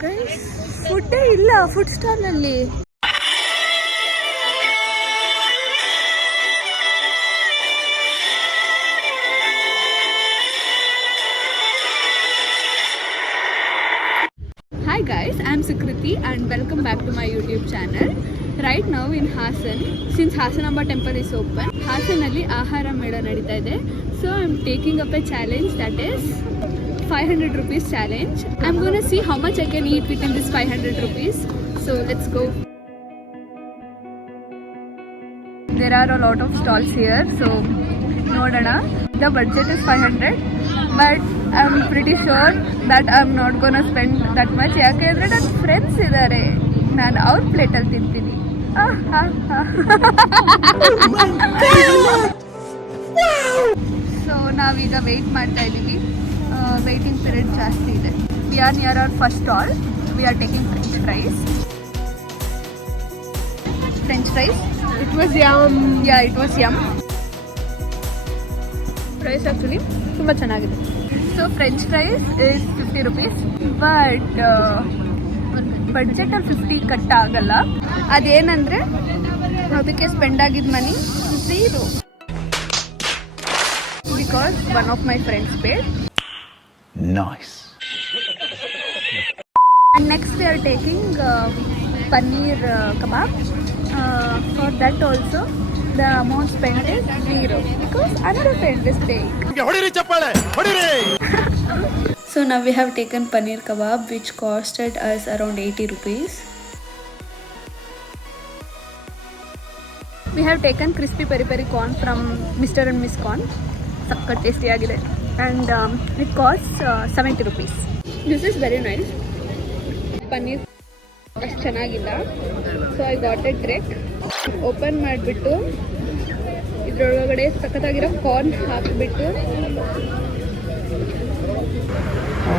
ಫುಡ್ಡೇ ಇಲ್ಲ food stall ಅಲ್ಲಿ. Hi guys, I am Sukriti and welcome back to my YouTube channel. Right now in Hasan, since Hasanamba temple is open, Hasanalli Ahara Mela nadita ide. So I am taking up a challenge, that is 500 rupees challenge. I am going to see how much I can eat within this 500 rupees. So let's go. There are a lot of stalls here, so nodana. The budget is 500, but I'm pretty sure that I'm not gonna spend that much. ಯಾಕೆಂದ್ರೆ ನನ್ನ friends ಇದ್ದಾರೆ, ನಾನು ಅವ್ರ ಪ್ಲೇಟಲ್ಲಿ ತಿಂತೀನಿ. So ನಾವೀಗ weight ಮಾಡ್ತಾ ಇದ್ದೀವಿ. Waiting period ಜಾಸ್ತಿ ಇದೆ. We are near our first stall. We are taking French fries. It was yum. Yeah, it was yum. Price actually ತುಂಬ ಚೆನ್ನಾಗಿದೆ. So French fries is 50 rupees, but ಬಡ್ಜೆಟಲ್ಲಿ 50 ಕಟ್ ಆಗಲ್ಲ. ಅದೇನಂದರೆ ಅದಕ್ಕೆ ಸ್ಪೆಂಡ್ ಆಗಿದ್ದ money 0, because one of my friends paid. Nice. And next we are taking paneer kebab. For that also the amount spent is 0, because another friend is paying. So now we have taken paneer kebab, which costed us around 80 rupees. We have taken crispy peri peri corn from Mr. and Miss Corn. Sakkat tasty agide, and it costs 70 rupees. This is very nice. Paneer ಅಷ್ಟು ಚೆನ್ನಾಗಿಲ್ಲ. So I got A trek. Open ಮಾಡಿಬಿಟ್ಟು ಇದರೊಳಗಡೆ ಸಖತ್ತಾಗಿರೋ corn ಹಾಕಿಬಿಟ್ಟು,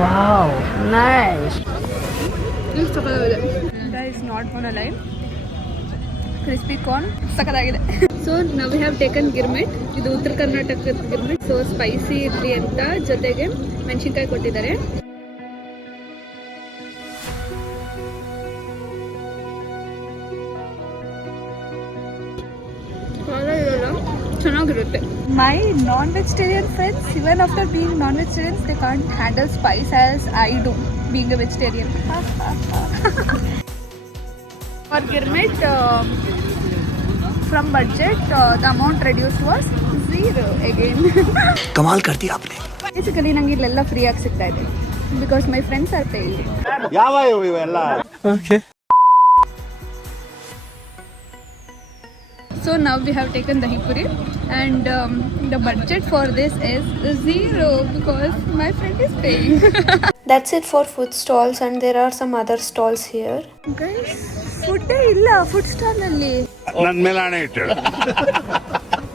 wow nice, ಇದು ಸಖತ್ತಾಗಿದೆ. Guys not gonna ಲೈ, crispy corn ಸಖತ್ತಾಗಿದೆ. So ನಾವು ಹ್ಯಾವ್ ಟೇಕನ್ ಗಿರ್ಮಿಟ್. ಇದು ಉತ್ತರ ಕರ್ನಾಟಕದ ಗಿರ್ಮಿಟ್. ಸೊ ಸ್ಪೈಸಿ ಇರಲಿ ಅಂತ ಜೊತೆಗೆ ಮೆಣಸಿನ್ಕಾಯಿ ಕೊಟ್ಟಿದ್ದಾರೆ. ಚೆನ್ನಾಗಿರುತ್ತೆ. My non vegetarian friends, even after being non vegetarians, they can't handle spice as I do being a vegetarian. For girmit from budget the amount reduce was 0 again. ಕಮಾಲ್ ಕರ್ತಿ ಆಪ್ನೆ. ಬೇಸಿಕಲಿ ನಂಗೆ ಇಲ್ಲೆಲ್ಲ ಫ್ರೀ ಆಗಿ ಸಿಗ್ತಾ ಇದೆ, because my friends are paying. ಯಾವ ಇವೆಲ್ಲ? Okay. So now we have taken dahi puri, and the budget for this is 0, because my friend is paying. That's it for food stalls, and there are some other stalls here. Guys, food illa food stall alli. ನನ್ನ ಮೇಲೆ ಆಣೆ ಇಟ್ಟು,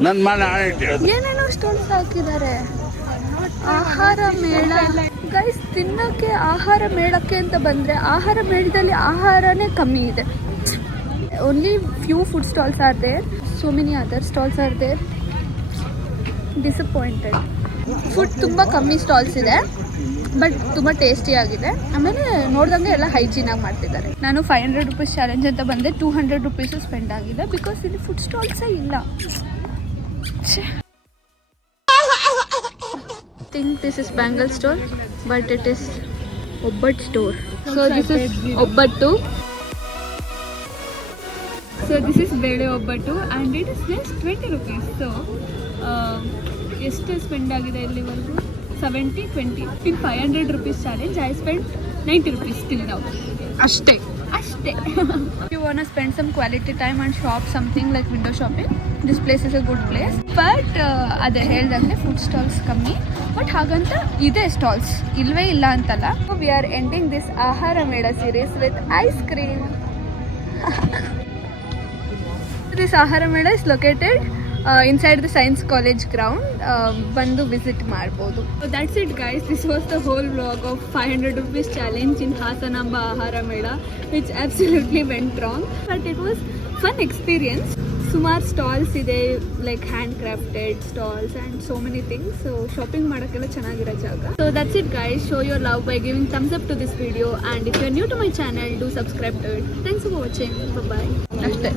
ನನ್ನ ಮೇಲೆ ಆಣೆ ಇಟ್ಟು ಏನೇನೋ stalls ಹಾಕಿದ್ದಾರೆ. ಆಹಾರ ಮೇಳ. ಗೈಸ್, ತಿನ್ನೋಕ್ಕೆ ಆಹಾರ ಮೇಳಕ್ಕೆ ಅಂತ ಬಂದರೆ ಆಹಾರ ಮೇಳದಲ್ಲಿ ಆಹಾರನೇ ಕಮ್ಮಿ ಇದೆ. Only few food stalls are there. So many other stalls are there. Disappointed. Food ತುಂಬ ಕಮ್ಮಿ ಸ್ಟಾಲ್ಸ್ ಇದೆ, ಬಟ್ ತುಂಬ ಟೇಸ್ಟಿ ಆಗಿದೆ. ಆಮೇಲೆ ನೋಡ್ದಂಗೆ ಎಲ್ಲ ಹೈಜೀನಾಗಿ ಮಾಡ್ತಿದ್ದಾರೆ. ನಾನು 500 rupees ಚಾಲೆಂಜ್ ಅಂತ ಬಂದೆ, 200 rupees ಸ್ಪೆಂಡ್ ಆಗಿದೆ, ಬಿಕಾಸ್ ಇಲ್ಲಿ ಫುಡ್ ಸ್ಟಾಲ್ಸೇ ಇಲ್ಲ. Think this is bangle store, but it is ಒಬ್ಬಟ್ಟು ಸ್ಟೋರ್. ಸೊ ದಿಸ್ ಇಸ್ ಒಬ್ಬಟ್ಟು. So this is ಬೇಳೆ ಒಬ್ಬಟ್ಟು, and it is just 20 rupees. So ಎಷ್ಟು ಸ್ಪೆಂಡ್ ಆಗಿದೆ ಇಲ್ಲಿವರೆಗೂ? 70, 20. In 500 rupees challenge I spent 90 rupees till now. ಅಷ್ಟೇ. If you want to spend some quality time and shop something like window shopping, this place is a good place. But ಅದೇ ಹೇಳ್ದಂಗೆ food stalls ಕಮ್ಮಿ, but ಹಾಗಂತ ಇದೆ stalls, ಇಲ್ವೇ ಇಲ್ಲ ಅಂತಲ್ಲ. We are ending this ಆಹಾರ ಮೇಳ series with ice cream. This Ahara Mela is located inside the Science College ground. Bandu visit ಮಾಡ್ಬೋದು. So that's it guys, this was the whole vlog of 500 rupees challenge in Hasanamba Ahara Mela, which absolutely went wrong, but it was fun experience. ಸುಮಾರು stalls ಇದೆ, like hand crafted stalls and so many things. So shopping ಮಾಡೋಕ್ಕೆಲ್ಲ ಚೆನ್ನಾಗಿರೋ ಜಾಗ. So that's it guys. Show your love by giving thumbs up to this video, and if you are new to my channel, do subscribe to it. Thanks for watching. Bye. ಅಷ್ಟೇ.